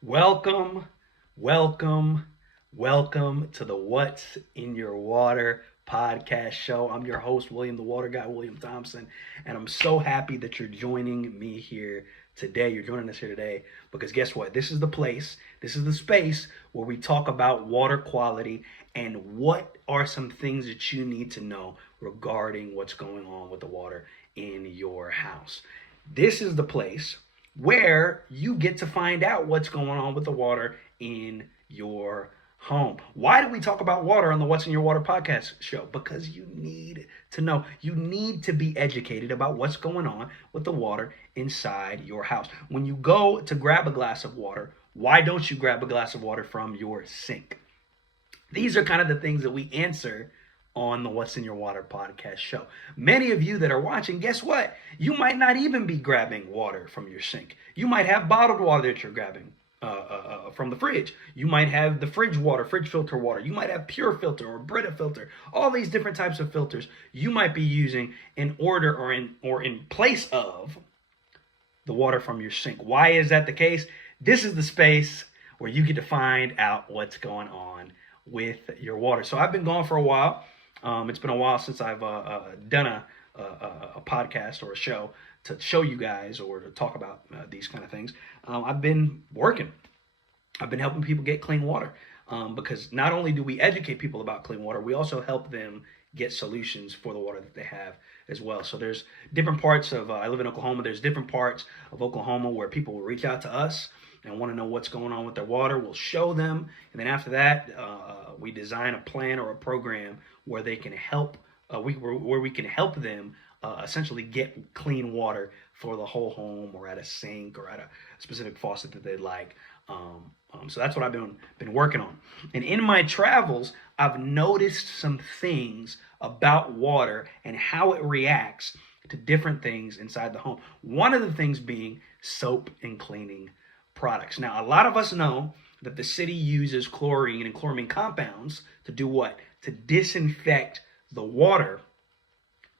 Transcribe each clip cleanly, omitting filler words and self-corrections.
Welcome, welcome, welcome to the What's in Your Water podcast show. I'm your host, William the Water Guy, William Thompson, and I'm so happy that you're joining me here today. You're joining us here today because guess what? This is the place, this is the space where we talk about water quality and what are some things that you need to know regarding what's going on with the water in your house. This is the place where you get to find out what's going on with the water in your home. Why do we talk about water on the What's in Your Water podcast show? Because you need to know. You need to be educated about what's going on with the water inside your house. When you go to grab a glass of water, why don't you grab a glass of water from your sink? These are kind of the things that we answer on the What's in Your Water podcast show. Many of you that are watching, guess what? You might not even be grabbing water from your sink. You might have bottled water that you're grabbing from the fridge. You might have the fridge water, fridge filter water. You might have pure filter or Brita filter. All these different types of filters you might be using in order or in place of the water from your sink. Why is that the case? This is the space where you get to find out what's going on with your water. So I've been gone for a while. It's been a while since I've done a podcast or a show to show you guys or to talk about these kind of things. I've been working. I've been helping people get clean water because not only do we educate people about clean water, we also help them get solutions for the water that they have as well. So there's different parts of, I live in Oklahoma, there's different parts of Oklahoma where people will reach out to us and want to know what's going on with their water. We'll show them. And then after that, we design a plan or a program where they can help, where we can help them essentially get clean water for the whole home or at a sink or at a specific faucet that they like. So that's what I've been working on. And in my travels, I've noticed some things about water and how it reacts to different things inside the home. One of the things being soap and cleaning products. Now, a lot of us know that the city uses chlorine and chloramine compounds to do what? To disinfect the water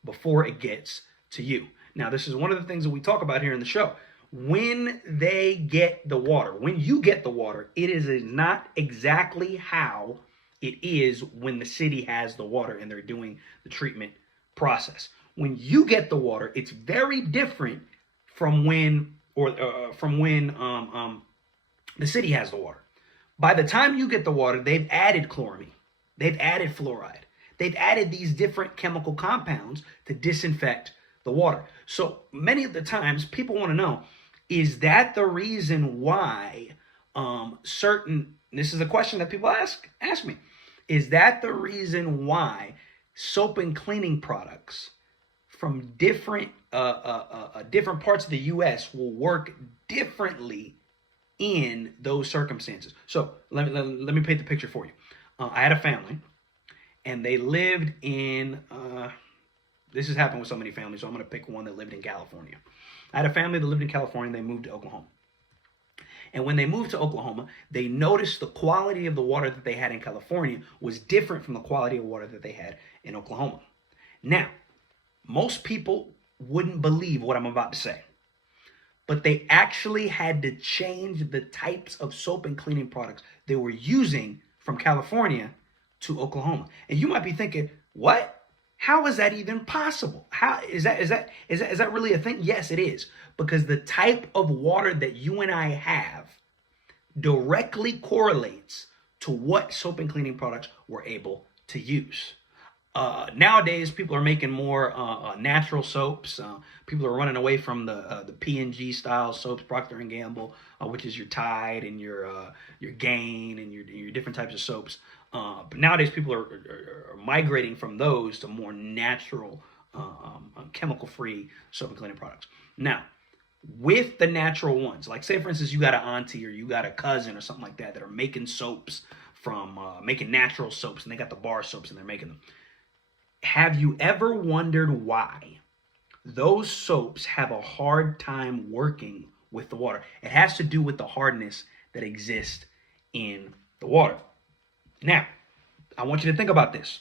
before it gets to you. Now, this is one of the things that we talk about here in the show. When they get the water, when you get the water, it is not exactly how it is when the city has the water and they're doing the treatment process. When you get the water, it's very different from when the city has the water. By the time you get the water, they've added chloramine, they've added fluoride, they've added these different chemical compounds to disinfect the water. So many of the times people want to know, is that the reason why this is a question that people ask me, is that the reason why soap and cleaning products from different parts of the U.S. will work differently in those circumstances? So let me paint the picture for you. I had a family, and they lived in. This has happened with so many families, so I'm going to pick one that lived in California. I had a family that lived in California, and they moved to Oklahoma. And when they moved to Oklahoma, they noticed the quality of the water that they had in California was different from the quality of water that they had in Oklahoma. Now, most people wouldn't believe what I'm about to say, but they actually had to change the types of soap and cleaning products they were using from California to Oklahoma. And you might be thinking, what? How is that even possible? How is that really a thing? Yes, it is. Because the type of water that you and I have directly correlates to what soap and cleaning products we're able to use. Nowadays, people are making more natural soaps. People are running away from the P&G style soaps, Procter and Gamble, which is your Tide and your Gain and your different types of soaps. But nowadays, people are migrating from those to more natural, chemical-free soap and cleaning products. Now, with the natural ones, like say for instance, you got an auntie or you got a cousin or something like that are making soaps from making natural soaps, and they got the bar soaps and they're making them. Have you ever wondered why those soaps have a hard time working with the water? It has to do with the hardness that exists in the water. Now, I want you to think about this.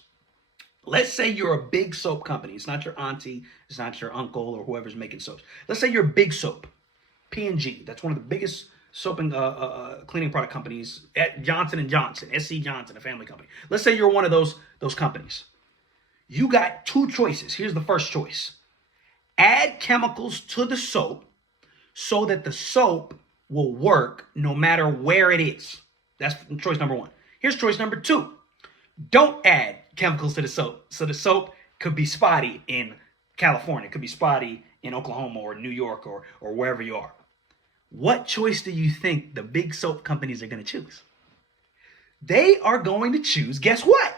Let's say you're a big soap company. It's not your auntie, it's not your uncle or whoever's making soaps. Let's say you're a big soap, P&G. That's one of the biggest soap and cleaning product companies, at Johnson and Johnson, SC Johnson, a family company. Let's say you're one of those companies. You got two choices. Here's the first choice. Add chemicals to the soap so that the soap will work no matter where it is. That's choice number one. Here's choice number two. Don't add chemicals to the soap. So the soap could be spotty in California, could be spotty in Oklahoma or New York or wherever you are. What choice do you think the big soap companies are going to choose? They are going to choose, guess what?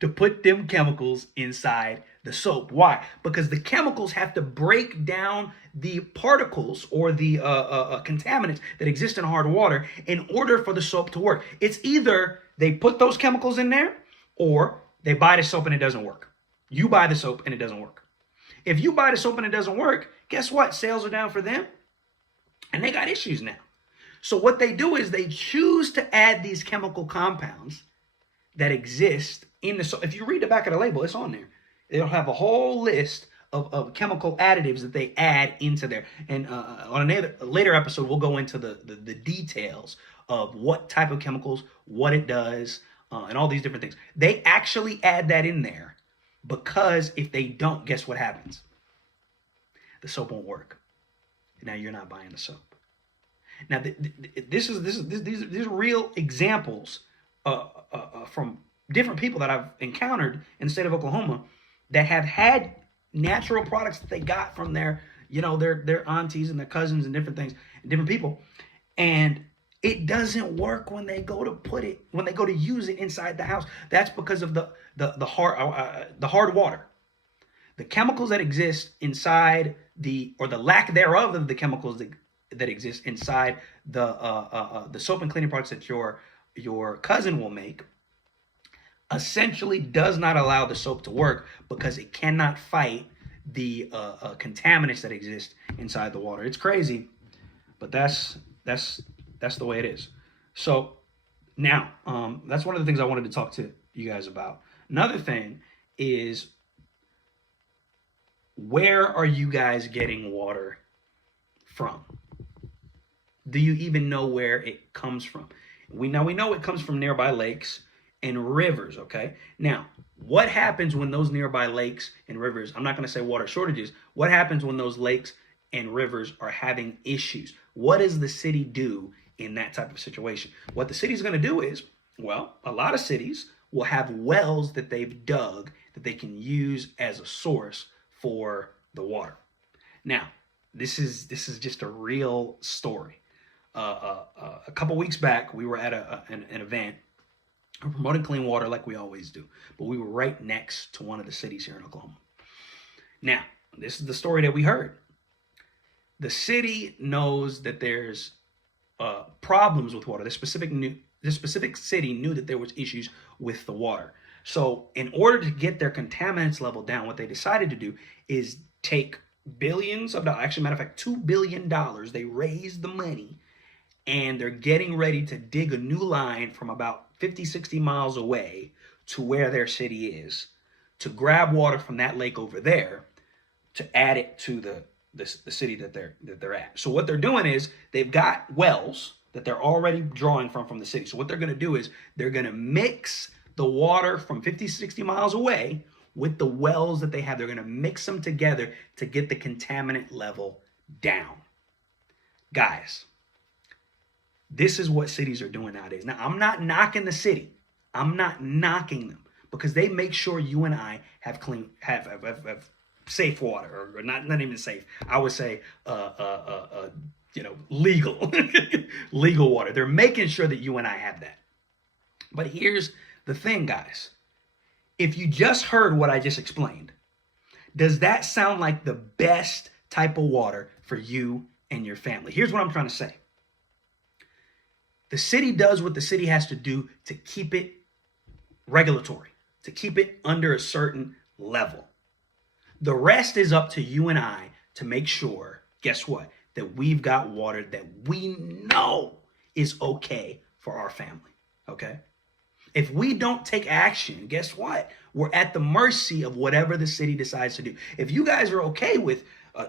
To put them chemicals inside the soap. Why? Because the chemicals have to break down the particles or the contaminants that exist in hard water in order for the soap to work. It's either they put those chemicals in there or they buy the soap and it doesn't work. You buy the soap and it doesn't work. If you buy the soap and it doesn't work, guess what? Sales are down for them and they got issues now. So what they do is they choose to add these chemical compounds that exist in the soap. If you read the back of the label, it's on there. It'll have a whole list of chemical additives that they add into there. And on a later episode, we'll go into the details of what type of chemicals, what it does, and all these different things. They actually add that in there because if they don't, guess what happens? The soap won't work. Now you're not buying the soap. Now these are real examples from different people that I've encountered in the state of Oklahoma that have had natural products that they got from their aunties and their cousins and different things, and different people, and it doesn't work when they go to use it inside the house. That's because of the hard water, the chemicals that exist inside or the lack thereof of the chemicals that exist inside the soap and cleaning products that your cousin will make essentially does not allow the soap to work because it cannot fight the contaminants that exist inside the water. It's crazy, but that's the way it is. So now, that's one of the things I wanted to talk to you guys about. Another thing is, where are you guys getting water from? Do you even know where it comes from? We know it comes from nearby lakes and rivers, okay? Now, what happens when those nearby lakes and rivers, I'm not going to say water shortages, what happens when those lakes and rivers are having issues? What does the city do in that type of situation? What the city's going to do is, well, a lot of cities will have wells that they've dug that they can use as a source for the water. Now, this is just a real story. A couple weeks back, we were at an event. We're promoting clean water like we always do, but we were right next to one of the cities here in Oklahoma. Now, this is the story that we heard. The city knows that there's problems with water. This specific city knew that there was issues with the water. So in order to get their contaminants level down, what they decided to do is take billions of dollars, actually, matter of fact, $2 billion. They raised the money and they're getting ready to dig a new line from about 50, 60 miles away to where their city is, to grab water from that lake over there, to add it to the city that they're at. So what they're doing is they've got wells that they're already drawing from the city. So what they're going to do is they're going to mix the water from 50, 60 miles away with the wells that they have. They're going to mix them together to get the contaminant level down. Guys, this is what cities are doing nowadays. Now, I'm not knocking the city. I'm not knocking them because they make sure you and I have clean, have safe water, or not even safe. I would say, legal, legal water. They're making sure that you and I have that. But here's the thing, guys. If you just heard what I just explained, does that sound like the best type of water for you and your family? Here's what I'm trying to say. The city does what the city has to do to keep it regulatory, to keep it under a certain level. The rest is up to you and I to make sure, guess what, that we've got water that we know is okay for our family, okay? If we don't take action, guess what? We're at the mercy of whatever the city decides to do. If you guys are okay with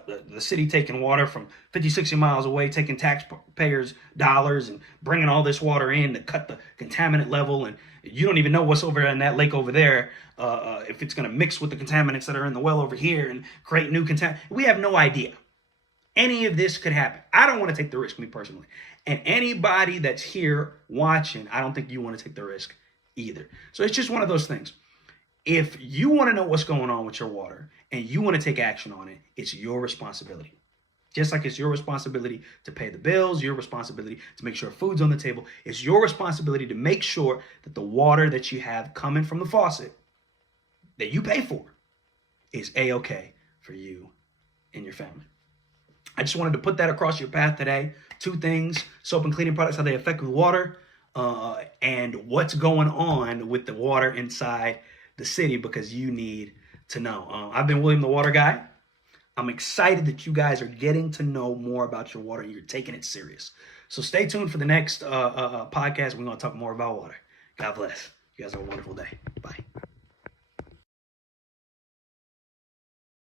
the city taking water from 50, 60 miles away, taking taxpayers' dollars and bringing all this water in to cut the contaminant level. And you don't even know what's over in that lake over there, if it's going to mix with the contaminants that are in the well over here and create new contaminants. We have no idea. Any of this could happen. I don't want to take the risk, me personally. And anybody that's here watching, I don't think you want to take the risk either. So it's just one of those things. If you want to know what's going on with your water and you want to take action on it, it's your responsibility. Just like it's your responsibility to pay the bills, your responsibility to make sure food's on the table, it's your responsibility to make sure that the water that you have coming from the faucet that you pay for is A-okay for you and your family. I just wanted to put that across your path today. 2 things: soap and cleaning products, how they affect with water, and what's going on with the water inside the city, because you need to know. I've been William the Water Guy. I'm excited that you guys are getting to know more about your water and you're taking it serious. So stay tuned for the next podcast. We're going to talk more about water. God bless. You guys have a wonderful day. Bye.